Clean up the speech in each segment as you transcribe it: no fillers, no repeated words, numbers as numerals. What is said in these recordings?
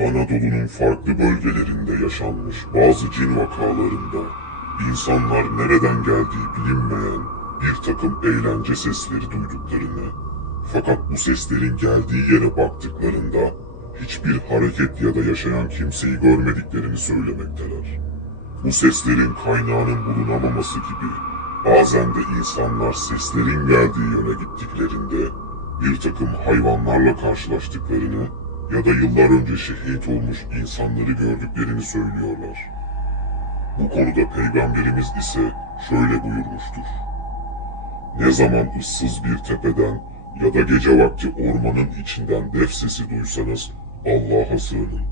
Anadolu'nun farklı bölgelerinde yaşanmış bazı cin vakalarında insanlar nereden geldiği bilinmeyen bir takım eğlence sesleri duyduklarını, fakat bu seslerin geldiği yere baktıklarında hiçbir hareket ya da yaşayan kimseyi görmediklerini söylemekteler. Bu seslerin kaynağının bulunamaması gibi bazen de insanlar seslerin geldiği yöne gittiklerinde bir takım hayvanlarla karşılaştıklarını ya da yıllar önce şehit olmuş insanları gördüklerini söylüyorlar. Bu konuda Peygamberimiz ise şöyle buyurmuştur: ne zaman ıssız bir tepeden ya da gece vakti ormanın içinden def sesi duysanız Allah'a sığının.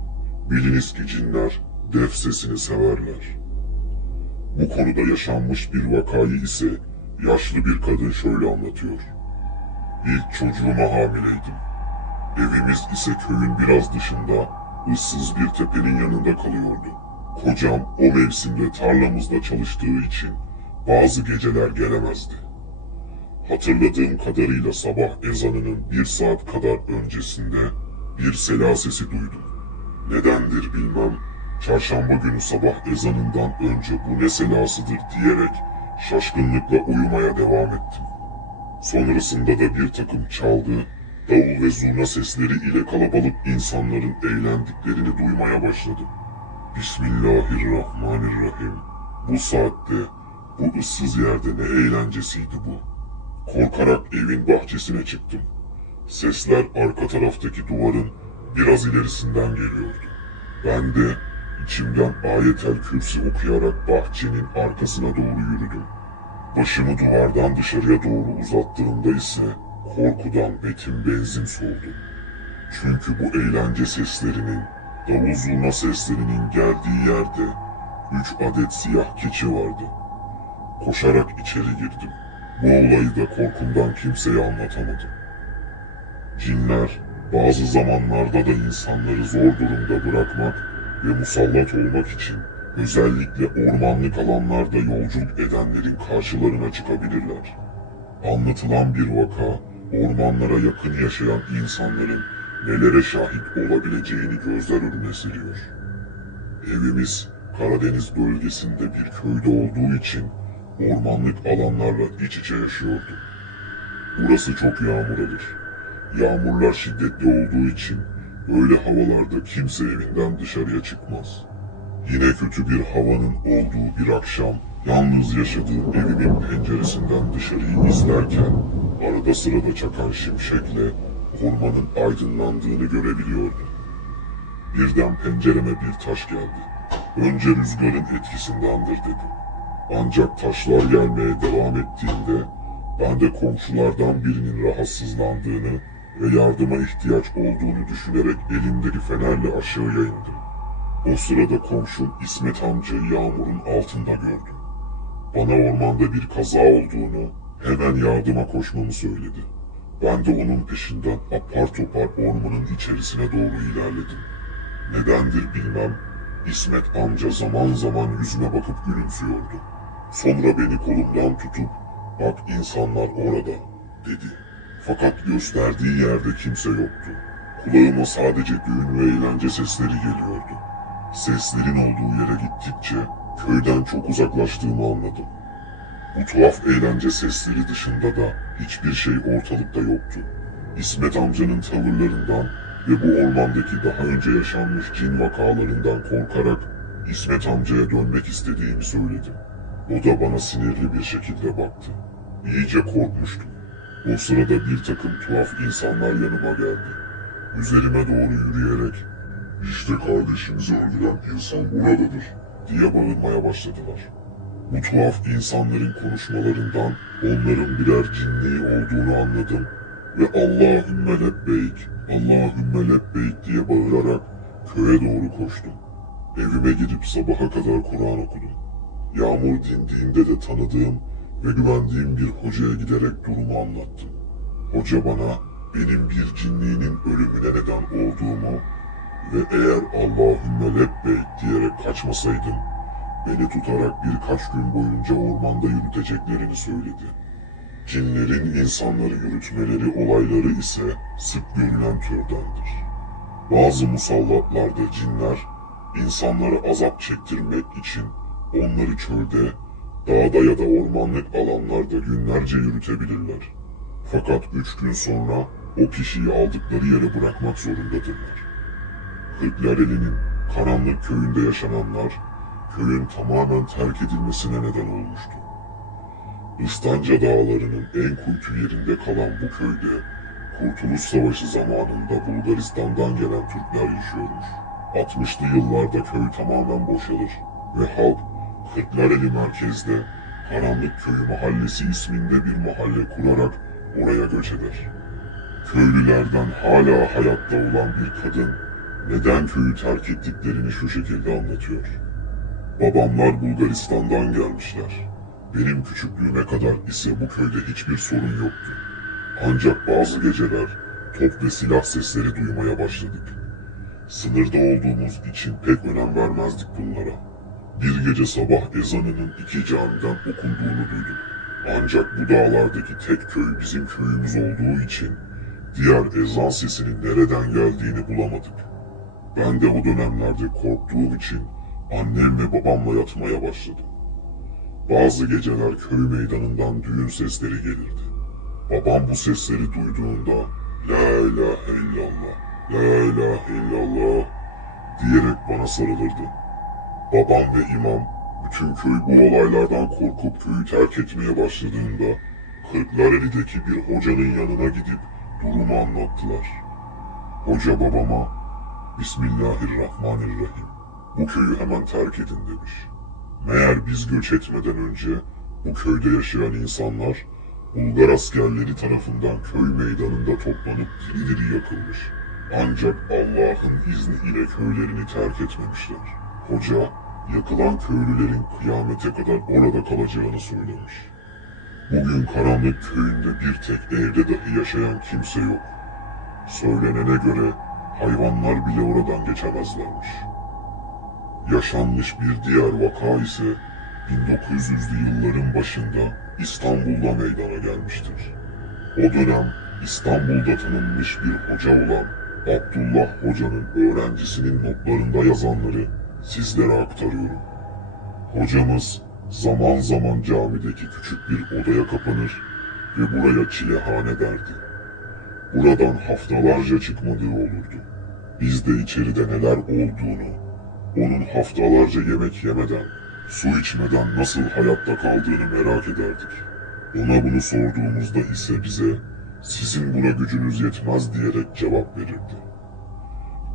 Biliniz ki cinler def sesini severler. Bu konuda yaşanmış bir vakayı ise yaşlı bir kadın şöyle anlatıyor. İlk çocuğuma hamileydim. Evimiz ise köyün biraz dışında, ıssız bir tepenin yanında kalıyordu. Kocam o mevsimde tarlamızda çalıştığı için bazı geceler gelemezdi. Hatırladığım kadarıyla sabah ezanının 1 saat kadar öncesinde bir sela sesi duydum. Nedendir bilmem, çarşamba günü sabah ezanından önce bu ne selasıdır diyerek şaşkınlıkla uyumaya devam ettim. Sonrasında da bir takım çalgı, davul ve zurna sesleri ile kalabalık insanların eğlendiklerini duymaya başladım. Bismillahirrahmanirrahim. Bu saatte, bu ıssız yerde ne eğlencesiydi bu. Korkarak evin bahçesine çıktım. Sesler arka taraftaki duvarın biraz ilerisinden geliyordu. Ben de içimden ayetel kürsi okuyarak bahçenin arkasına doğru yürüdüm. Başımı duvardan dışarıya doğru uzattığımda ise korkudan betim benzin soldu. Çünkü bu eğlence seslerinin, davul zurna seslerinin geldiği yerde 3 adet siyah keçi vardı. Koşarak içeri girdim. Bu olayı da korkumdan kimseye anlatamadım. Cinler bazı zamanlarda da insanları zor durumda bırakmak ve musallat olmak için özellikle ormanlık alanlarda yolculuk edenlerin karşılarına çıkabilirler. Anlatılan bir vaka, ormanlara yakın yaşayan insanların nelere şahit olabileceğini gözler önüne seriyor. Evimiz Karadeniz bölgesinde bir köyde olduğu için ormanlık alanlarla iç içe yaşıyordu. Burası çok yağmur alır. Yağmurlar şiddetli olduğu için öyle havalarda kimse evinden dışarıya çıkmaz. Yine kötü bir havanın olduğu bir akşam yalnız yaşadığım evimin penceresinden dışarıyı izlerken arada sırada çakan şimşekle ormanın aydınlandığını görebiliyordum. Birden pencereme bir taş geldi. Önce rüzgarın etkisindendir dedim. Ancak taşlar gelmeye devam ettiğinde ben de komşulardan birinin rahatsızlandığını ve yardıma ihtiyaç olduğunu düşünerek elimdeki fenerle aşağıya indim. O sırada komşum İsmet amcayı yağmurun altında gördüm. Bana ormanda bir kaza olduğunu, hemen yardıma koşmamı söyledi. Ben de onun peşinden apar topar ormanın içerisine doğru ilerledim. Nedendir bilmem, İsmet amca zaman zaman yüzüme bakıp gülümsüyordu. Sonra beni kolumdan tutup, "Bak insanlar orada," dedi. Fakat gösterdiği yerde kimse yoktu. Kulağıma sadece düğün ve eğlence sesleri geliyordu. Seslerin olduğu yere gittikçe köyden çok uzaklaştığımı anladım. Bu tuhaf eğlence sesleri dışında da hiçbir şey ortalıkta yoktu. İsmet amcanın tavırlarından ve bu ormandaki daha önce yaşanmış cin vakalarından korkarak İsmet amcaya dönmek istediğimi söyledim. O da bana sinirli bir şekilde baktı. İyice korkmuştum. O sırada bir takım tuhaf insanlar yanıma geldi. Üzerime doğru yürüyerek "İşte kardeşimizi öldüren insan buradadır," diye bağırmaya başladılar. Bu tuhaf insanların konuşmalarından onların birer cinliği olduğunu anladım ve "Allahümme lebbeyk, Allahümme lebbeyk" diye bağırarak köye doğru koştum. Evime gidip sabaha kadar Kur'an okudum. Yağmur dindiğinde de tanıdığım ve güvendiğim bir hocaya giderek durumu anlattım. Hoca bana benim bir cinliğinin ölümüne neden olduğumu ve eğer "Allahümme lebbeyk" diyerek kaçmasaydım beni tutarak birkaç gün boyunca ormanda yürüteceklerini söyledi. Cinlerin insanları yürütmeleri olayları ise sık görülen türdendir. Bazı musallatlarda cinler, insanlara azap çektirmek için onları çölde, dağda ya da ormanlık alanlarda günlerce yürütebilirler. Fakat 3 gün sonra o kişiyi aldıkları yere bırakmak zorundadırlar. Kırklareli'nin karanlık köyünde yaşananlar, köyün tamamen terk edilmesine neden olmuştu. İstanca dağlarının en kuytu yerinde kalan bu köyde, Kurtuluş Savaşı zamanında Bulgaristan'dan gelen Türkler yaşıyormuş. 60'lı yıllarda köy tamamen boşalır ve halk Kırklareli merkezde Karanlık Köyü Mahallesi isminde bir mahalle kurarak oraya göç eder. Köylülerden hala hayatta olan bir kadın neden köyü terk ettiklerini şu şekilde anlatıyor. Babamlar Bulgaristan'dan gelmişler. Benim küçüklüğüme kadar ise bu köyde hiçbir sorun yoktu. Ancak bazı geceler top ve silah sesleri duymaya başladık. Sınırda olduğumuz için pek önem vermezdik bunlara. Bir gece sabah ezanının 2 camiden okunduğunu duydum. Ancak bu dağlardaki tek köy bizim köyümüz olduğu için diğer ezan sesinin nereden geldiğini bulamadık. Ben de o dönemlerde korktuğum için annem ve babamla yatmaya başladım. Bazı geceler köy meydanından düğün sesleri gelirdi. Babam bu sesleri duyduğunda "La ilahe illallah, la ilahe illallah" diyerek bana sarılırdı. Babam ve imam bütün köy bu olaylardan korkup köyü terk etmeye başladığında Kırklareli'deki bir hocanın yanına gidip durumu anlattılar. Hoca babama "Bismillahirrahmanirrahim, bu köyü hemen terk edin" demiş. Meğer biz göç etmeden önce bu köyde yaşayan insanlar Bulgar askerleri tarafından köy meydanında toplanıp diri diri yakılmış. Ancak Allah'ın izniyle köylerini terk etmemişler. Hoca, yakılan köylülerin kıyamete kadar orada kalacağını söylemiş. Bugün Karanlık Köyü'nde bir tek evde dahi yaşayan kimse yok. Söylenene göre hayvanlar bile oradan geçemezlermiş. Yaşanmış bir diğer vaka ise 1900'lü yılların başında İstanbul'da meydana gelmiştir. O dönem İstanbul'da tanınmış bir hoca olan Abdullah Hoca'nın öğrencisinin notlarında yazanları sizlere aktarıyorum. Hocamız zaman zaman camideki küçük bir odaya kapanır ve buraya çilehane derdi. Buradan haftalarca çıkmadığı olurdu. Biz de içeride neler olduğunu, onun haftalarca yemek yemeden, su içmeden nasıl hayatta kaldığını merak ederdik. Ona bunu sorduğumuzda ise bize "Sizin buna gücünüz yetmez" diyerek cevap verirdi.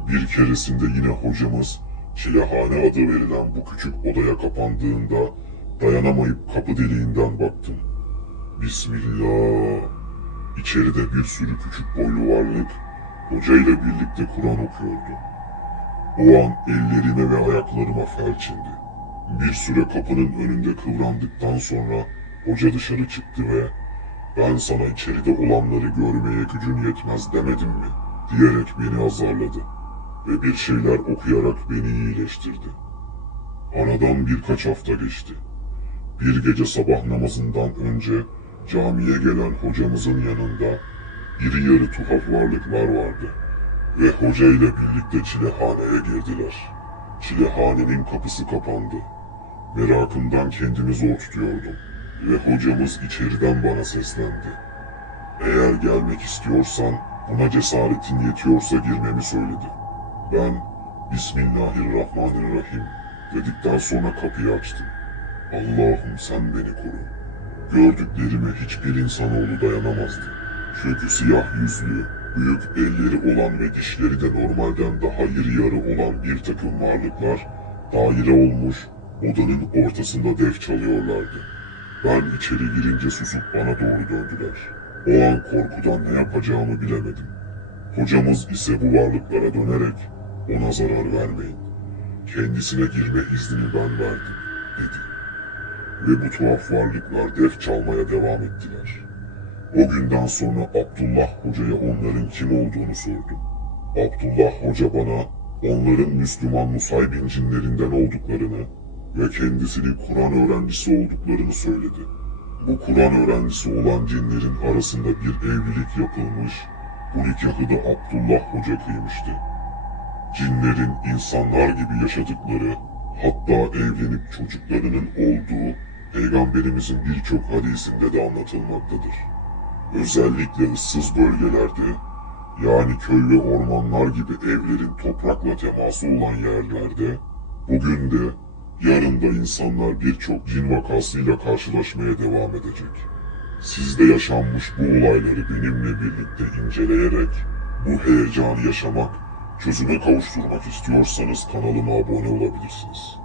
Bir keresinde yine hocamız çilehane adı verilen bu küçük odaya kapandığında dayanamayıp kapı deliğinden baktım. Bismillah! İçeride bir sürü küçük boylu varlık hoca ile birlikte Kur'an okuyordu. O an ellerime ve ayaklarıma felç indi. Bir süre kapının önünde kıvrandıktan sonra hoca dışarı çıktı ve "Ben sana içeride olanları görmeye gücün yetmez demedim mi?" diyerek beni azarladı ve bir şeyler okuyarak beni iyileştirdi. Aradan birkaç hafta geçti. Bir gece sabah namazından önce camiye gelen hocamızın yanında iri yarı tuhaf varlıklar vardı ve hoca ile birlikte çilehaneye girdiler. Çilehanenin kapısı kapandı. Merakımdan kendimi zor tutuyordum ve hocamız içeriden bana seslendi. "Eğer gelmek istiyorsan, buna cesaretin yetiyorsa girmemi" söyledi. Ben "Bismillahirrahmanirrahim" dedikten sonra kapıyı açtım. Allah'ım sen beni koru. Gördüklerime hiçbir insanoğlu dayanamazdı. Çünkü siyah yüzlü, büyük elleri olan ve dişleri de normalden daha iri yarı olan bir takım varlıklar daire olmuş, odanın ortasında def çalıyorlardı. Ben içeri girince susup bana doğru döndüler. O an korkudan ne yapacağımı bilemedim. Hocamız ise bu varlıklara dönerek "Ona zarar vermeyin. Kendisine girme iznini ben verdim" dedi. Ve bu tuhaf varlıklar def çalmaya devam ettiler. O günden sonra Abdullah Hoca'ya onların kim olduğunu sordum. Abdullah Hoca bana onların Müslüman Nusaybin cinlerinden olduklarını ve kendisinin Kur'an öğrencisi olduklarını söyledi. Bu Kur'an öğrencisi olan cinlerin arasında bir evlilik yapılmış, bu nikahı da Abdullah Hoca kıymıştı. cinlerin insanlar gibi yaşadıkları, hatta evlenip çocuklarının olduğu Peygamberimizin birçok hadisinde de anlatılmaktadır. Özellikle ıssız bölgelerde, yani köy ve ormanlar gibi evlerin toprakla teması olan yerlerde, bugün de yarın da insanlar birçok cin vakasıyla karşılaşmaya devam edecek. Siz de yaşanmış bu olayları benimle birlikte inceleyerek bu heyecanı yaşamak, çözüme kavuşturmak istiyorsanız kanalıma abone olabilirsiniz.